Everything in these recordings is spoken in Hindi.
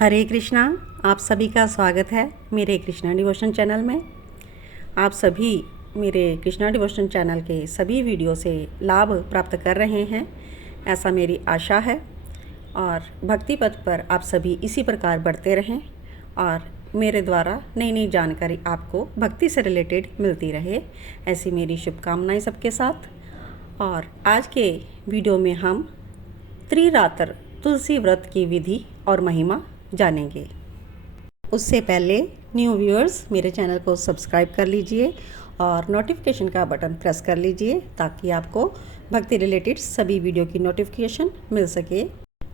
हरे कृष्णा। आप सभी का स्वागत है मेरे कृष्णा डिवोशन चैनल में। आप सभी मेरे कृष्णा डिवोशन चैनल के सभी वीडियो से लाभ प्राप्त कर रहे हैं, ऐसा मेरी आशा है। और भक्ति पथ पर आप सभी इसी प्रकार बढ़ते रहें और मेरे द्वारा नई नई जानकारी आपको भक्ति से रिलेटेड मिलती रहे, ऐसी मेरी शुभकामनाएं सबके साथ। और आज के वीडियो में हम त्रिरात्र तुलसी व्रत की विधि और महिमा जानेंगे। उससे पहले न्यू व्यूअर्स मेरे चैनल को सब्सक्राइब कर लीजिए और नोटिफिकेशन का बटन प्रेस कर लीजिए ताकि आपको भक्ति रिलेटेड सभी वीडियो की नोटिफिकेशन मिल सके।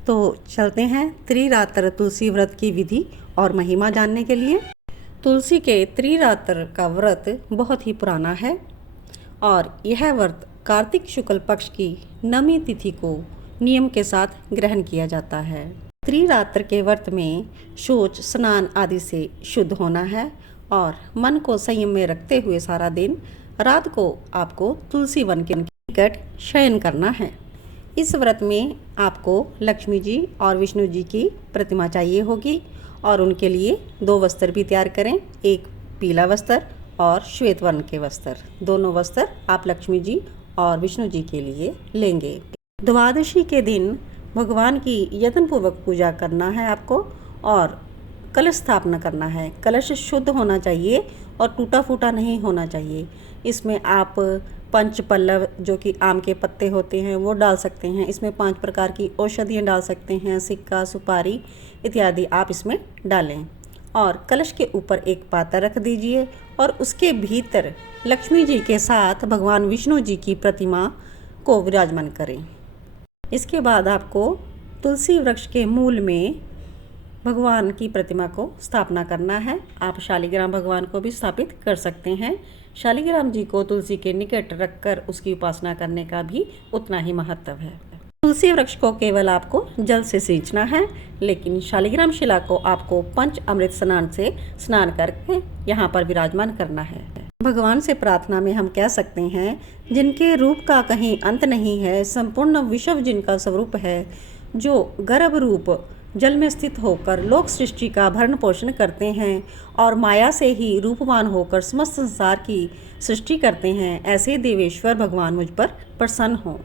तो चलते हैं त्रिरात्र तुलसी व्रत की विधि और महिमा जानने के लिए। तुलसी के त्रिरात्र का व्रत बहुत ही पुराना है और यह व्रत कार्तिक शुक्ल पक्ष की नवमी तिथि को नियम के साथ ग्रहण किया जाता है। त्रिरात्र के व्रत में शौच, स्नान आदि से शुद्ध होना है और मन को संयम में रखते हुए सारा दिन रात को आपको तुलसी वन के निकट शयन करना है। इस व्रत में आपको लक्ष्मी जी और विष्णु जी की प्रतिमा चाहिए होगी और उनके लिए 2 वस्त्र भी तैयार करें, एक पीला वस्त्र और श्वेत वर्ण के वस्त्र। दोनों वस्त्र आप लक्ष्मी जी और विष्णु जी के लिए लेंगे। द्वादशी के दिन भगवान की यत्नपूर्वक पूजा करना है आपको और कलश स्थापना करना है। कलश शुद्ध होना चाहिए और टूटा फूटा नहीं होना चाहिए। इसमें आप पंच पल्लव जो कि आम के पत्ते होते हैं वो डाल सकते हैं। इसमें 5 प्रकार की औषधियाँ डाल सकते हैं, सिक्का, सुपारी इत्यादि आप इसमें डालें। और कलश के ऊपर एक पात्र रख दीजिए और उसके भीतर लक्ष्मी जी के साथ भगवान विष्णु जी की प्रतिमा को विराजमान करें। इसके बाद आपको तुलसी वृक्ष के मूल में भगवान की प्रतिमा को स्थापना करना है। आप शालिग्राम भगवान को भी स्थापित कर सकते हैं। शालिग्राम जी को तुलसी के निकट रखकर उसकी उपासना करने का भी उतना ही महत्व है। तुलसी वृक्ष को केवल आपको जल से सींचना है, लेकिन शालिग्राम शिला को आपको पंच अमृत स्नान से स्नान करके यहाँ पर विराजमान करना है। भगवान से प्रार्थना में हम कह सकते हैं, जिनके रूप का कहीं अंत नहीं है, संपूर्ण विश्व जिनका स्वरूप है, जो गर्भ रूप जल में स्थित होकर लोक सृष्टि का भरण पोषण करते हैं और माया से ही रूपवान होकर समस्त संसार की सृष्टि करते हैं, ऐसे देवेश्वर भगवान मुझ पर प्रसन्न हो।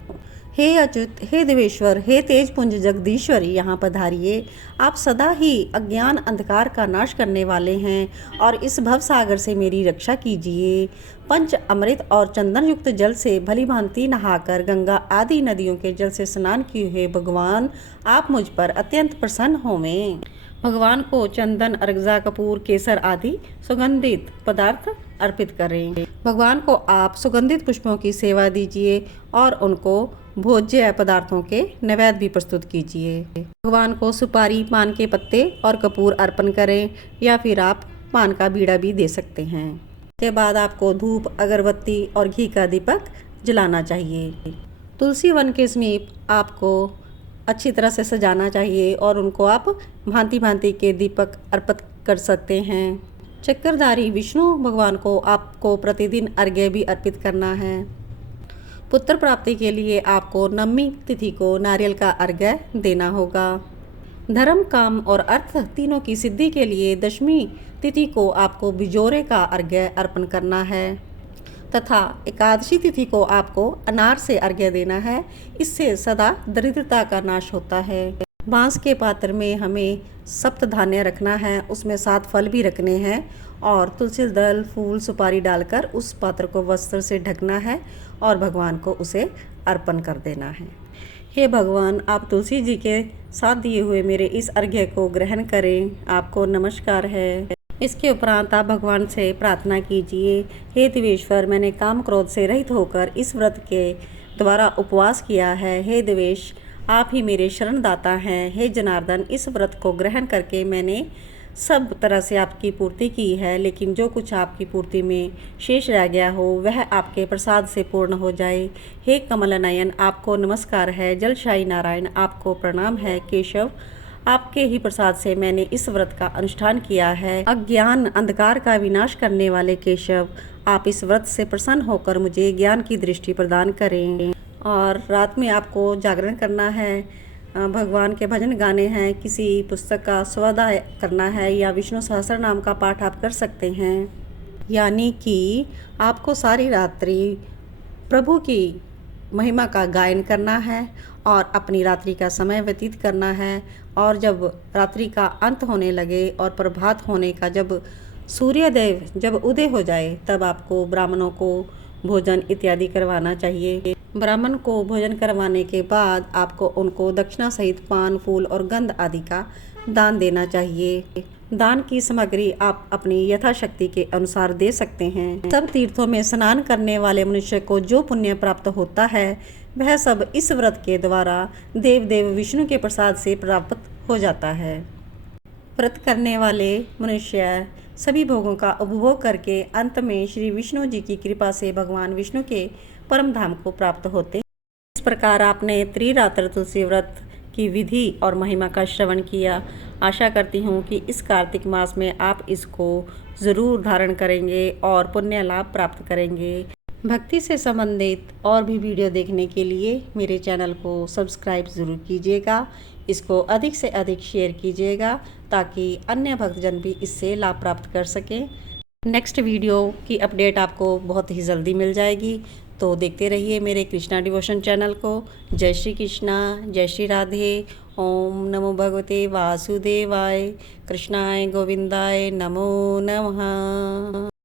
हे अच्युत, हे देवेश्वर, हे तेजपुंज जगदीश्वर, यहाँ पधारिए। आप सदा ही अज्ञान अंधकार का नाश करने वाले हैं और इस भव सागर से मेरी रक्षा कीजिए। पंच अमृत और चंदन युक्त जल से भली भांति नहाकर गंगा आदि नदियों के जल से स्नान किए हुए भगवान आप मुझ पर अत्यंत प्रसन्न होवें। भगवान को चंदन, अर्गजा, कपूर, केसर आदि सुगंधित पदार्थ अर्पित करें। भगवान को आप सुगंधित पुष्पों की सेवा दीजिए और उनको भोज्य पदार्थों के नैवेद्य भी प्रस्तुत कीजिए। भगवान को सुपारी, पान के पत्ते और कपूर अर्पण करें या फिर आप पान का बीड़ा भी दे सकते हैं। इसके बाद आपको धूप, अगरबत्ती और घी का दीपक जलाना चाहिए। तुलसी वन के समीप आपको अच्छी तरह से सजाना चाहिए और उनको आप भांति भांति के दीपक अर्पित कर सकते हैं। चक्रधारी विष्णु भगवान को आपको प्रतिदिन अर्घ्य भी अर्पित करना है। पुत्र प्राप्ति के लिए आपको नवमी तिथि को नारियल का अर्घ्य देना होगा। धर्म, काम और अर्थ तीनों की सिद्धि के लिए दशमी तिथि को आपको बिजोरे का अर्घ्य अर्पण करना है तथा एकादशी तिथि को आपको अनार से अर्घ्य देना है। इससे सदा दरिद्रता का नाश होता है। बांस के पात्र में हमें सप्त धान्य रखना है, उसमें 7 फल भी रखने हैं और तुलसी दल, फूल, सुपारी डालकर उस पात्र को वस्त्र से ढकना है और भगवान को उसे अर्पण कर देना है। हे भगवान, आप तुलसी जी के साथ दिए हुए मेरे इस अर्घ्य को ग्रहण करें, आपको नमस्कार है। इसके उपरांत आप भगवान से प्रार्थना कीजिए, हे देवेश्वर, मैंने काम क्रोध से रहित होकर इस व्रत के द्वारा उपवास किया है। हे देवेश, आप ही मेरे शरणदाता हैं। हे जनार्दन, इस व्रत को ग्रहण करके मैंने सब तरह से आपकी पूर्ति की है, लेकिन जो कुछ आपकी पूर्ति में शेष रह गया हो वह आपके प्रसाद से पूर्ण हो जाए। हे कमल नयन, आपको नमस्कार है। जलशाही नारायण, आपको प्रणाम है। केशव, आपके ही प्रसाद से मैंने इस व्रत का अनुष्ठान किया है। अज्ञान अंधकार का विनाश करने वाले केशव, आप इस व्रत से प्रसन्न होकर मुझे ज्ञान की दृष्टि प्रदान करें। और रात में आपको जागरण करना है। भगवान के भजन गाने हैं, किसी पुस्तक का स्वाध्याय करना है या विष्णु सहस्त्र नाम का पाठ आप कर सकते हैं। यानी कि आपको सारी रात्रि प्रभु की महिमा का गायन करना है और अपनी रात्रि का समय व्यतीत करना है। और जब रात्रि का अंत होने लगे और प्रभात होने का जब सूर्यदेव जब उदय हो जाए, तब आपको ब्राह्मणों को भोजन इत्यादि करवाना चाहिए। ब्राह्मण को भोजन करवाने के बाद आपको उनको दक्षिणा सहित पान, फूल और गंध आदि का दान देना चाहिए। दान की सामग्री आप अपनी यथाशक्ति के अनुसार दे सकते हैं। सब तीर्थों में स्नान करने वाले मनुष्य को जो पुण्य प्राप्त होता है, वह सब इस व्रत के द्वारा देव विष्णु के प्रसाद से प्राप्त हो जाता है। व्रत करने वाले मनुष्य सभी भोगों का उपभोग करके अंत में श्री विष्णु जी की कृपा से भगवान विष्णु के परम धाम को प्राप्त होते हैं। इस प्रकार आपने त्रिरात्र तुलसी व्रत की विधि और महिमा का श्रवण किया। आशा करती हूँ कि इस कार्तिक मास में आप इसको ज़रूर धारण करेंगे और पुण्य लाभ प्राप्त करेंगे। भक्ति से संबंधित और भी वीडियो देखने के लिए मेरे चैनल को सब्सक्राइब ज़रूर कीजिएगा। इसको अधिक से अधिक शेयर कीजिएगा ताकि अन्य भक्तजन भी इससे लाभ प्राप्त कर सकें। नेक्स्ट वीडियो की अपडेट आपको बहुत ही जल्दी मिल जाएगी, तो देखते रहिए मेरे कृष्णा डिवोशन चैनल को। जय श्री कृष्णा, जय श्री राधे। ओम नमो भगवते वासुदेवाय, कृष्णाय गोविंदाय नमो नमः।